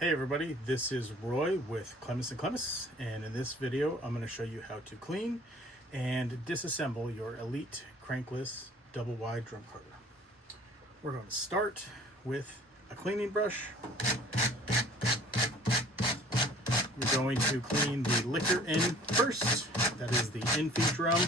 Hey everybody, this is Roy with Clemes Clemes, and in this video I'm going to show you how to clean and disassemble your Elite Crankless double wide drum carder. We're going to start with a cleaning brush. We're going to clean the liquor in first, that is the infeed drum,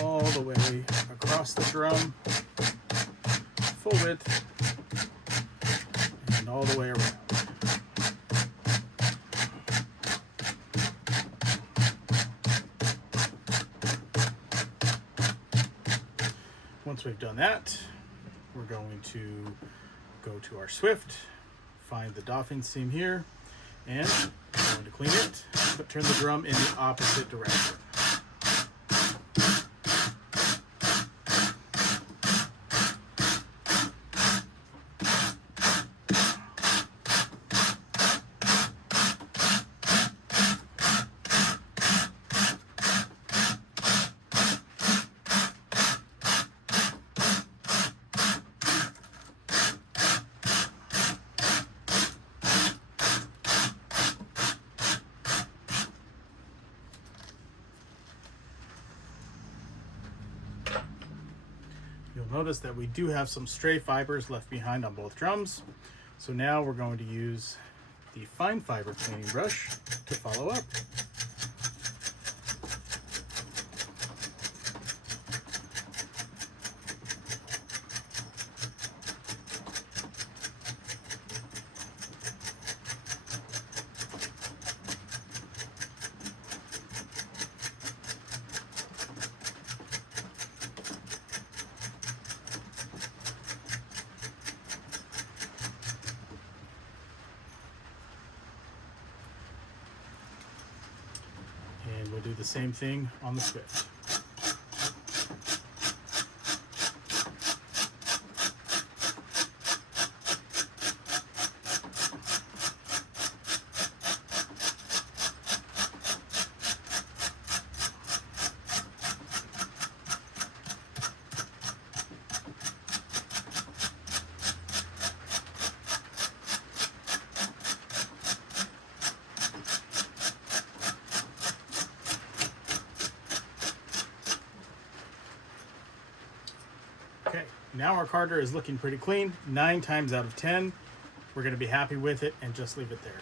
all the way across the drum, full width, and all the way around. Once we've done that, we're going to go to our Swift, find the doffing seam here, and we're going to clean it, but turn the drum in the opposite direction. You'll notice that we do have some stray fibers left behind on both drums. So now we're going to use the fine fiber cleaning brush to follow up. And we'll do the same thing on the Swift. Okay, now our carder is looking pretty clean. 9 times out of 10, we're going to be happy with it and just leave it there.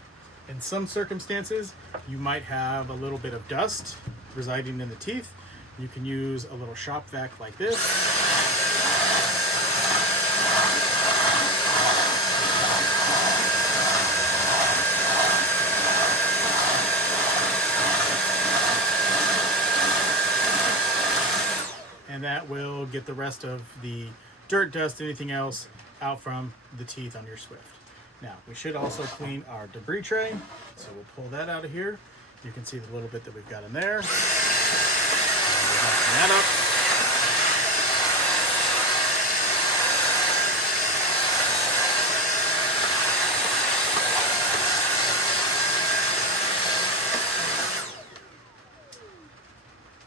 In some circumstances, you might have a little bit of dust residing in the teeth. You can use a little shop vac like this. And that will get the rest of the dirt, dust, anything else out from the teeth on your Swift. Now, we should also clean our debris tray. So we'll pull that out of here. You can see the little bit that we've got in there. We'll that up.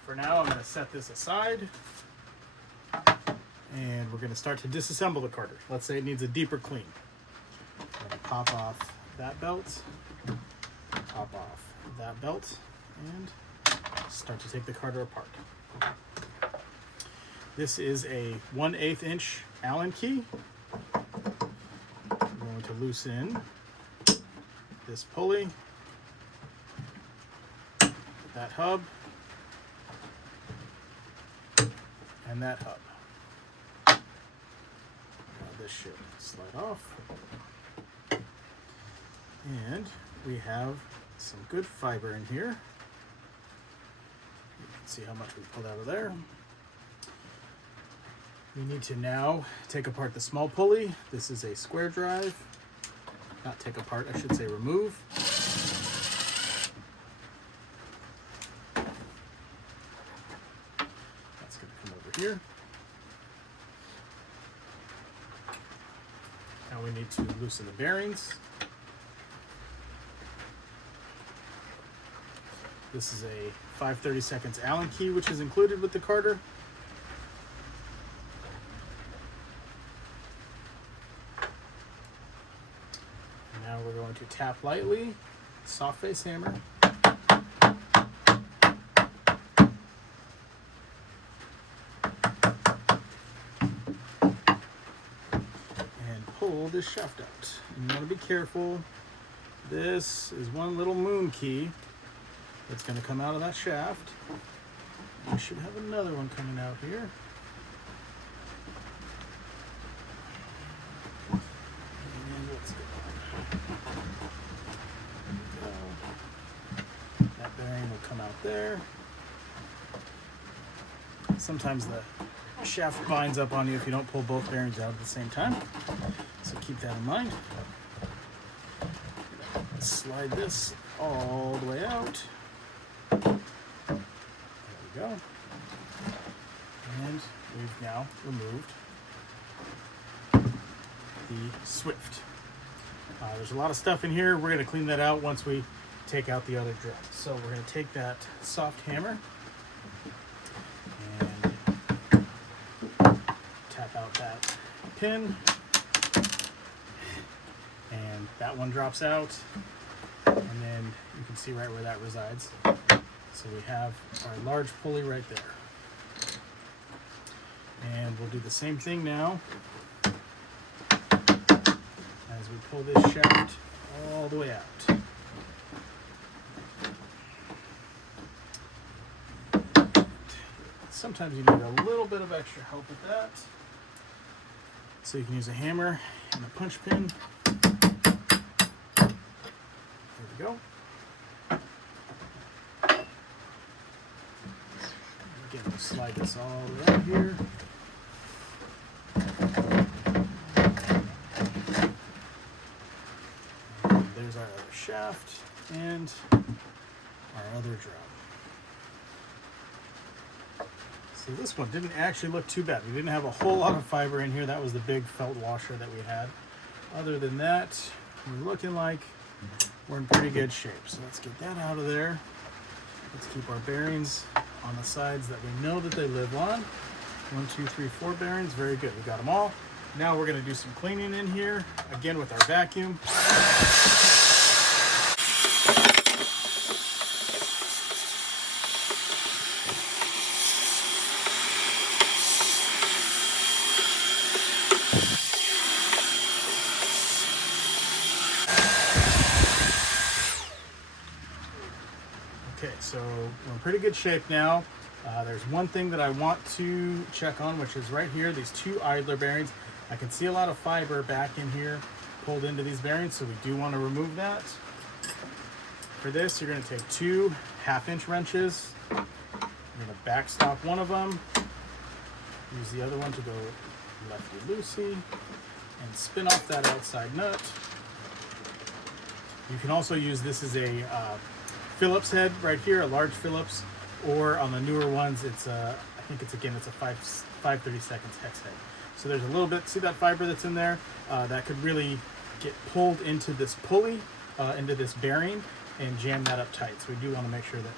For now, I'm going to set this aside. And we're going to start to disassemble the carder. Let's say it needs a deeper clean. I'm going to pop off that belt, pop off that belt, and start to take the carder apart. This is a 1/8 inch Allen key. I'm going to loosen this pulley, that hub, and that hub. This should slide off. And we have some good fiber in here. You can see how much we pulled out of there. We need to now take apart the small pulley. This is a square drive. Not take apart, I should say remove. That's going to come over here. Now we need to loosen the bearings. This is a 5/32 Allen key, which is included with the carder. going to tap lightly, soft face hammer. Pull this shaft out. And you want to be careful. This is one little moon key that's going to come out of that shaft. We should have another one coming out here. And let's go. That bearing will come out there. Sometimes the shaft binds up on you if you don't pull both bearings out at the same time. So keep that in mind. Slide this all the way out. There we go. And we've now removed the Swift. There's a lot of stuff in here. We're going to clean that out once we take out the other drum. So we're going to take that soft hammer and tap out that pin. And that one drops out, and then you can see right where that resides. So we have our large pulley right there. And we'll do the same thing now as we pull this shaft all the way out. Sometimes you need a little bit of extra help with that. So you can use a hammer and a punch pin. There we go. Again, we'll slide this all around here. And there's our other shaft and our other drum. So this one didn't actually look too bad. We didn't have a whole lot of fiber in here. That was the big felt washer that we had. Other than that, we're looking like we're in pretty good shape. So let's get that out of there. Let's keep our bearings on the sides that we know that they live on. 1, 2, 3, 4 bearings. Very good. We got them all. Now we're going to do some cleaning in here, again with our vacuum. Okay, so we're in pretty good shape now. There's one thing that I want to check on, which is right here, these 2 idler bearings. I can see a lot of fiber back in here pulled into these bearings, so we do want to remove that. For this, you're going to take 2 1/2-inch wrenches. You're going to backstop one of them, use the other one to go lefty-loosey, and spin off that outside nut. You can also use this as a Phillips head right here, a large Phillips, or on the newer ones, it's a, I think it's again, it's a 5/32 hex head. So there's a little bit, see that fiber that's in there? That could really get pulled into this pulley, into this bearing, and jam that up tight. So we do want to make sure that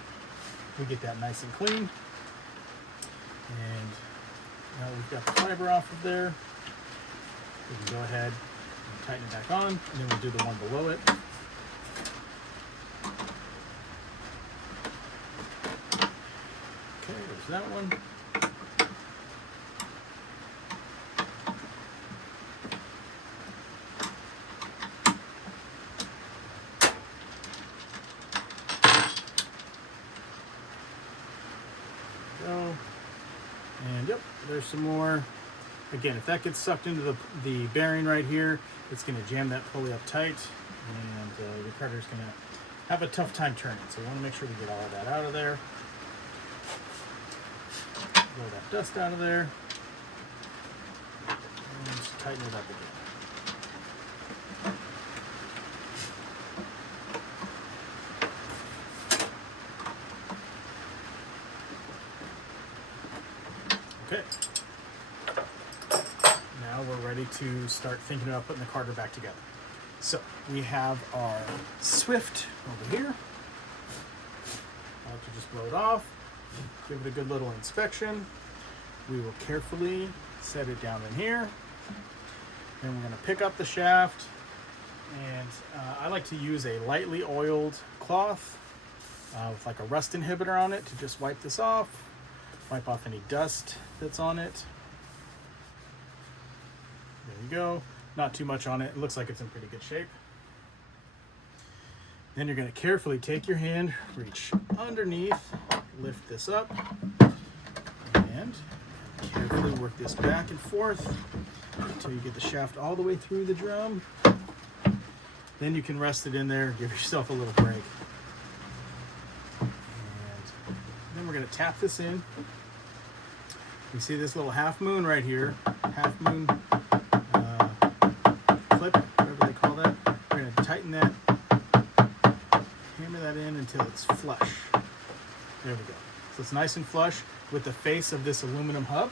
we get that nice and clean. And now we've got the fiber off of there. We can go ahead and tighten it back on, and then we'll do the one below it. Okay, there's that one. Go. And yep, there's some more. Again, if that gets sucked into the bearing right here, it's going to jam that pulley up tight, and your carter's going to have a tough time turning. So we want to make sure we get all of that out of there. Blow that dust out of there, and just tighten it up again. Okay. Now we're ready to start thinking about putting the carter back together. So we have our Swift over here. I like to just blow it off, give it a good little inspection. We will carefully set it down in here. Then we're going to pick up the shaft And I like to use a lightly oiled cloth with like a rust inhibitor on it to just wipe this off, wipe off any dust that's on it. There you go. Not too much on it. It looks like it's in pretty good shape. Then you're going to carefully take your hand, reach underneath, lift this up, and carefully work this back and forth until you get the shaft all the way through the drum. Then you can rest it in there, give yourself a little break. And then we're going to tap this in. You see this little half moon right here, half moon clip, whatever they call that. We're going to tighten that, hammer that in until it's flush. There we go. So it's nice and flush with the face of this aluminum hub.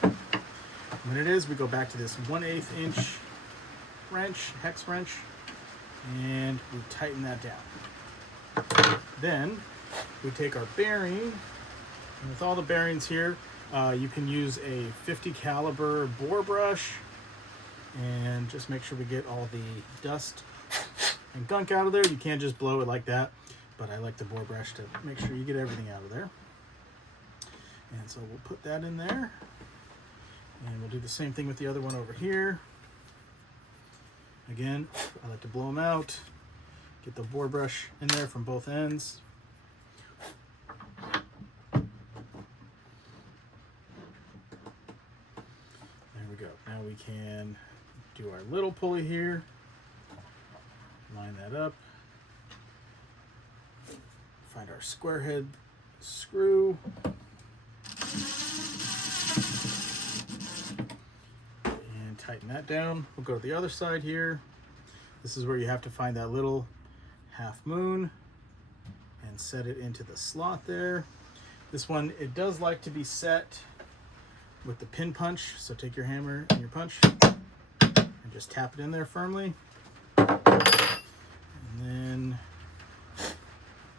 When it is, we go back to this 1/8 inch wrench, hex wrench, and we tighten that down. Then we take our bearing, and with all the bearings here, you can use a 50 caliber bore brush and just make sure we get all the dust and gunk out of there. You can't just blow it like that, but I like the bore brush to make sure you get everything out of there. And so we'll put that in there, and we'll do the same thing with the other one over here. Again, I like to blow them out, get the bore brush in there from both ends. There we go. Now we can do our little pulley here, line that up, find our square head screw, and tighten that down. We'll go to the other side here. This is where you have to find that little half moon and set it into the slot there. This one, it does like to be set with the pin punch, so take your hammer and your punch and just tap it in there firmly. And then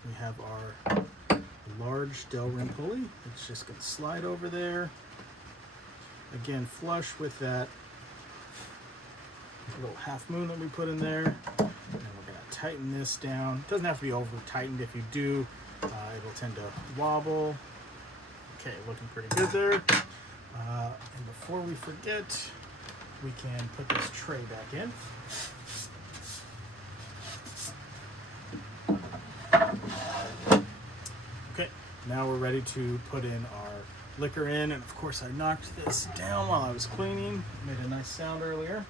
we have our large Delrin pulley. It's just going to slide over there. Again, flush with that little half moon that we put in there. And we're going to tighten this down. It doesn't have to be over tightened. If you do, it'll tend to wobble. Okay, looking pretty good there. And before we forget, we can put this tray back in. Okay, now we're ready to put in our liquor in, and of course I knocked this down while I was cleaning. Made a nice sound earlier.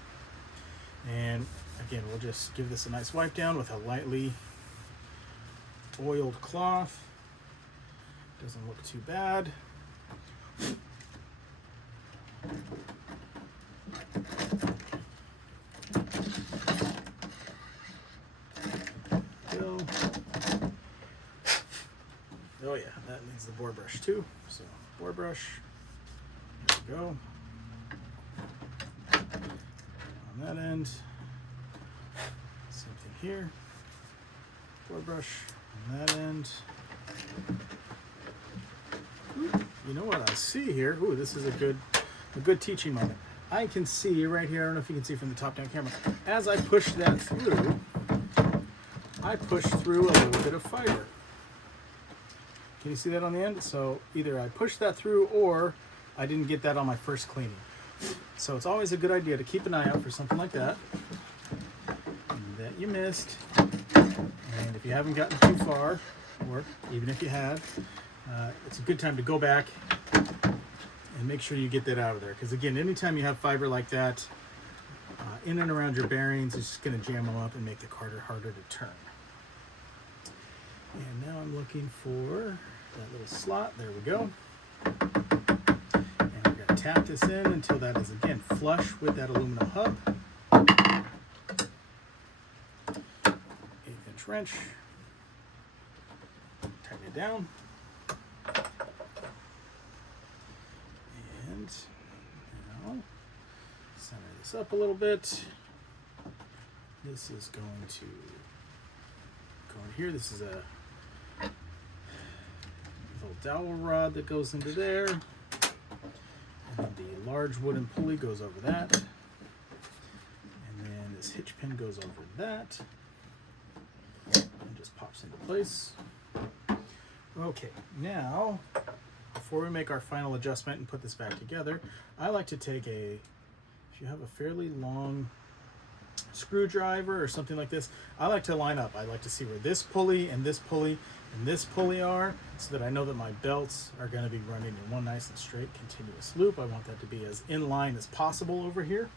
And again, we'll just give this a nice wipe down with a lightly oiled cloth. Doesn't look too bad. Go. Oh yeah, that needs the bore brush too. So bore brush. There we go. On that end. Same thing here. Bore brush on that end. Ooh, you know what I see here? Ooh, this is a good teaching moment. I can see right here, I don't know if you can see from the top-down camera, as I push that through, I push through a little bit of fiber. Can you see that on the end? So either I pushed that through or I didn't get that on my first cleaning. So it's always a good idea to keep an eye out for something like that you missed. And if you haven't gotten too far, or even if you have, it's a good time to go back and make sure you get that out of there. Because again, anytime you have fiber like that in and around your bearings, it's just going to jam them up and make the carter harder to turn. And now I'm looking for that little slot. There we go. And we're going to tap this in until that is again flush with that aluminum hub. 1/8 wrench. Tighten it down. And now center this up a little bit. This is going to go in here. This is a little dowel rod that goes into there. And then the large wooden pulley goes over that. And then this This hitch pin goes over that and just pops into place. Okay, now before we make our final adjustment and put this back together, I like to take if you have a fairly long screwdriver or something like this, I like to line up. I like to see where this pulley and this pulley and this pulley are, so that I know that my belts are going to be running in one nice and straight continuous loop. I want that to be as in line as possible over here.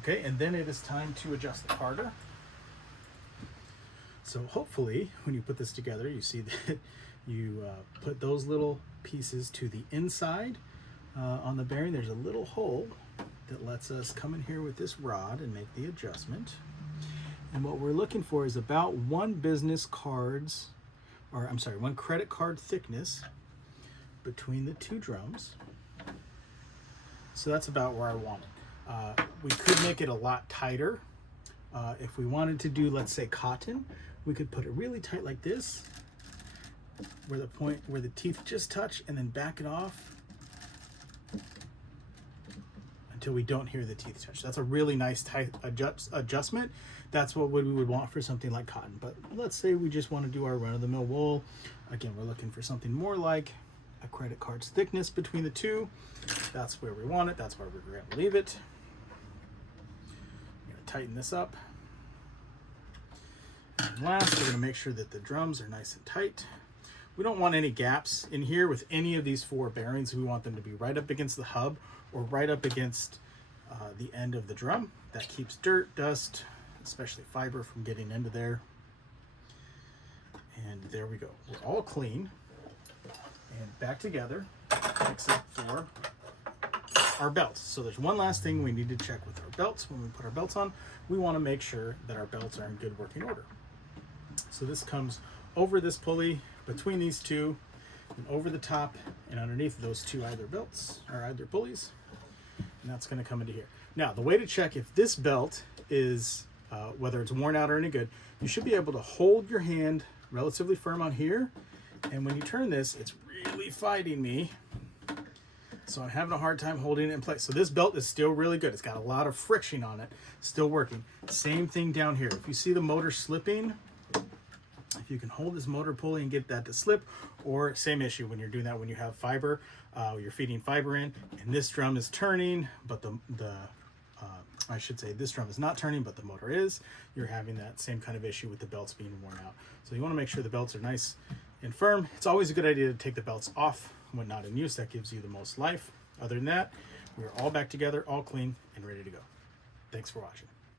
Okay, and then it is time to adjust the carter. So hopefully when you put this together, you see that you put those little pieces to the inside on the bearing. There's a little hole that lets us come in here with this rod and make the adjustment. And what we're looking for is about one credit card thickness between the two drums. So that's about where I want it. We could make it a lot tighter. If we wanted to do, let's say, cotton, we could put it really tight like this, where the teeth just touch, and then back it off until we don't hear the teeth touch. That's a really nice tight adjustment. That's what we would want for something like cotton. But let's say we just want to do our run-of-the-mill wool. Again, we're looking for something more like a credit card's thickness between the two. That's where we want it. That's where we're going to leave it. I'm going to tighten this up. And last, we're going to make sure that the drums are nice and tight. We don't want any gaps in here with any of these four bearings. We want them to be right up against the hub or right up against the end of the drum. That keeps dirt, dust, especially fiber, from getting into there. And there we go. We're all clean and back together, except for our belts. So there's one last thing we need to check with our belts. When we put our belts on, we want to make sure that our belts are in good working order. So this comes over this pulley, between these two, and over the top and underneath those two either belts or either pulleys, and that's going to come into here. Now, the way to check if this belt is whether it's worn out or any good, you should be able to hold your hand relatively firm on here, and when you turn this, it's really fighting me, so I'm having a hard time holding it in place. So this belt is still really good. It's got a lot of friction on it, still working. Same thing down here. If you see the motor slipping, if you can hold this motor pulley and get that to slip, or same issue when you're doing that when you have fiber, you're feeding fiber in, and this drum is turning, but I should say this drum is not turning, but the motor is. You're having that same kind of issue with the belts being worn out. So you want to make sure the belts are nice and firm. It's always a good idea to take the belts off when not in use. That gives you the most life. Other than that, we're all back together, all clean and ready to go. Thanks for watching.